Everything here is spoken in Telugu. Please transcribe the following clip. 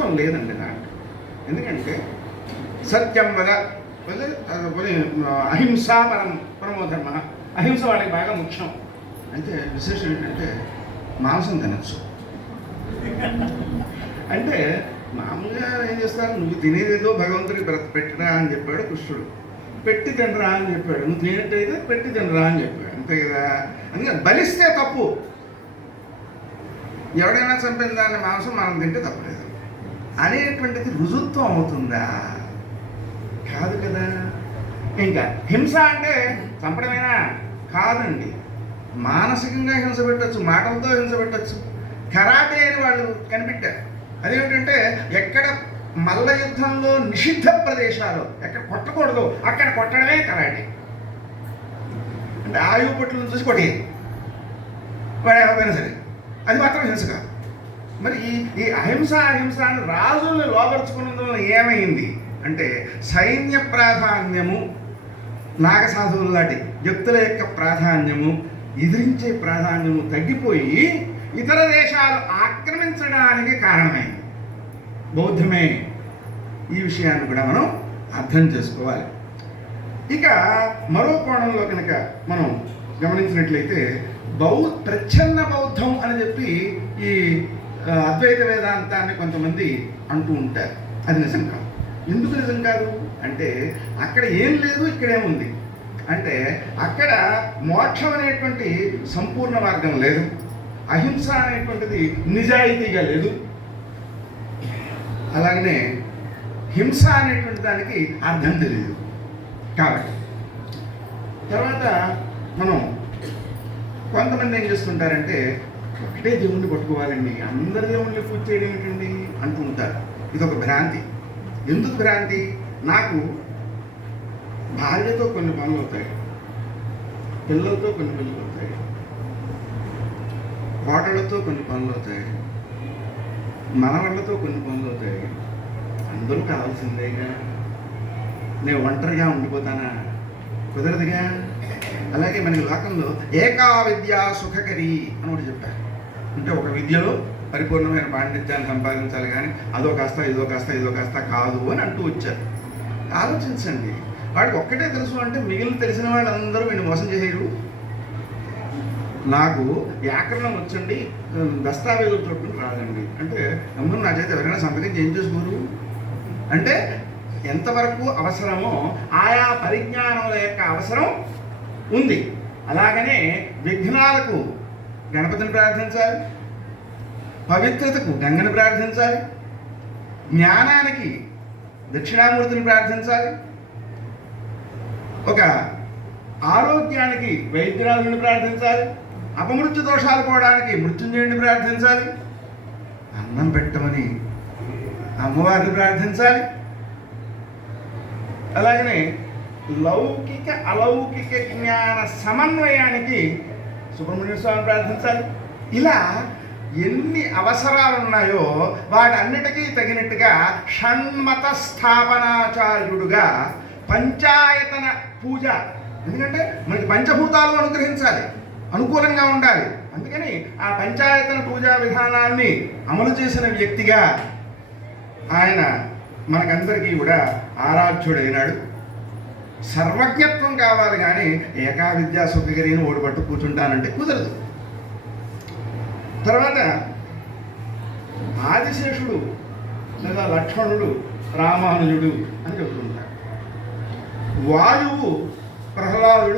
అర్థం లేదండి దాంట్లో ఎందుకంటే సత్యం వద అహింస పరం పరమోధర్మ అహింస వాడికి బాగా ముఖ్యం. అయితే విశేషం ఏంటంటే మాంసం తినచ్చు. అంటే మామూలుగా ఏం చేస్తారు? నువ్వు తినేదేదో భగవంతుడికి బ్రత పెట్టరా అని చెప్పాడు కృష్ణుడు. పెట్టి తినరా అని చెప్పాడు. నువ్వు తినేటైతే పెట్టి తినరా అని చెప్పాడు. అంతే కదా? అందుకని బలిస్తే తప్పు. ఎవడైనా చంపిన దాన్ని మాంసం మనం తింటే తప్పలేదు. అనేటువంటిది రుజుత్వం అవుతుందా? కాదు కదా. ఇంకా హింస అంటే చంపడమేనా? కాదండి. మానసికంగా హింస పెట్టచ్చు మాటలతో హింస పెట్టచ్చు. కరాటే అని వాళ్ళు కనిపెట్టారు. అదేమిటంటే ఎక్కడ మల్ల యుద్ధంలో నిషిద్ధ ప్రదేశాలు ఎక్కడ కొట్టకూడదు అక్కడ కొట్టడమే కరాటే. అంటే ఆయువు పట్టులను చూసి కొట్టేది. వాడు ఎవరైనా సరే. అది మాత్రం హింస కాదు. మరి ఈ ఈ అహింస అహింస అని రాజుల్ని లోపరుచుకున్నందువల్ల ఏమైంది? అంటే సైన్య ప్రాధాన్యము నాగసాధువుల లాంటి వ్యక్తుల యొక్క ప్రాధాన్యము ఎదిరించే ప్రాధాన్యము తగ్గిపోయి ఇతర దేశాలు ఆక్రమించడానికి కారణమైంది. బౌద్ధమే ఈ విషయాన్ని కూడా మనం అర్థం చేసుకోవాలి. ఇక మరో కోణంలో కనుక మనం గమనించినట్లయితే బౌ ప్రచ్ఛన్న బౌద్ధం అని చెప్పి ఈ అద్వైత వేదాంతాన్ని కొంతమంది అంటూ ఉంటారు. అది నిజం కాదు. ఎందుకు నిజం కాదు? అంటే అక్కడ ఏం లేదు ఇక్కడేముంది అంటే అక్కడ మోక్షం అనేటువంటి సంపూర్ణ మార్గం లేదు. అహింస అనేటువంటిది నిజాయితీగా లేదు. అలాగనే హింస అనేటువంటి దానికి అర్థం తెలియదు. కాబట్టి తర్వాత మనం కొంతమంది ఏం చేస్తుంటారంటే ఒకటే దేవుణ్ణి పట్టుకోవాలండి. అందరి దేవుణ్ణి పూజ చేయడం ఏంటండి? అంటూ ఉంటారు ఇది ఒక భ్రాంతి. ఎందుకు భ్రాంతి? నాకు భార్యతో కొన్ని పనులు అవుతాయి. పిల్లలతో కొన్ని పనులు అవుతాయి. కోటలతో కొన్ని పనులు అవుతాయి. మనవాళ్ళతో కొన్ని పనులు అవుతాయి. అందరూ కావాల్సిందేగా. నేను ఒంటరిగా ఉండిపోతానా? కుదరదుగా? అలాగే మనకి లోకంలో ఏకా విద్య సుఖకరి అని ఒకటి చెప్పారు అంటే ఒక విద్యలో పరిపూర్ణమైన పాండిత్యాన్ని సంపాదించాలి కానీ అదో కాస్త ఇదో కాస్త ఇదో కాస్త కాదు అని అంటూ వచ్చారు. ఆలోచించండి. వాడికి ఒక్కటే తెలుసు అంటే మిగిలిన తెలిసిన వాళ్ళందరూ వీడిని మోసం చేసేయరు నాకు వ్యాకరణం వచ్చండి దస్తావేజులు చూడటం రాదండి. అంటే అమ్మను నా చేత ఎవరైనా సంప్రదించి ఏం చేసుకోరు అంటే ఎంతవరకు అవసరమో ఆయా పరిజ్ఞానం యొక్క అవసరం ఉంది. అలాగనే విఘ్నాలకు గణపతిని ప్రార్థించాలి. పవిత్రతకు గంగని ప్రార్థించాలి. జ్ఞానానికి దక్షిణామూర్తిని ప్రార్థించాలి. ఒక ఆరోగ్యానికి వైద్యరాజుని ప్రార్థించాలి. అపమృత్యు దోషాలు పోవడానికి మృత్యుంజయుడిని ప్రార్థించాలి. అన్నం పెట్టమని అమ్మవారిని ప్రార్థించాలి. అలాగనే లౌకిక అలౌకిక జ్ఞాన సమన్వయానికి సుబ్రహ్మణ్య స్వామిని ప్రార్థించాలి. ఇలా ఎన్ని అవసరాలు ఉన్నాయో వాటన్నిటికీ తగినట్టుగా షణ్మత స్థాపనాచార్యుడుగా పంచాయతన పూజ. ఎందుకంటే మనకి పంచభూతాలు అనుగ్రహించాలి. అనుకూలంగా ఉండాలి. అందుకని ఆ పంచాయతన పూజా విధానాన్ని అమలు చేసిన వ్యక్తిగా ఆయన మనకందరికీ కూడా ఆరాధ్యుడైనాడు. సర్వజ్ఞత్వం కావాలి కానీ ఏకా విద్యా సుఖగిరిని ఓడిపట్టు కూర్చుంటానంటే కుదరదు. తర్వాత ఆదిశేషుడు లేదా లక్ష్మణుడు రామానుజుడు అని చెబుతుంటారు వాయువు ప్రహ్లాదుడు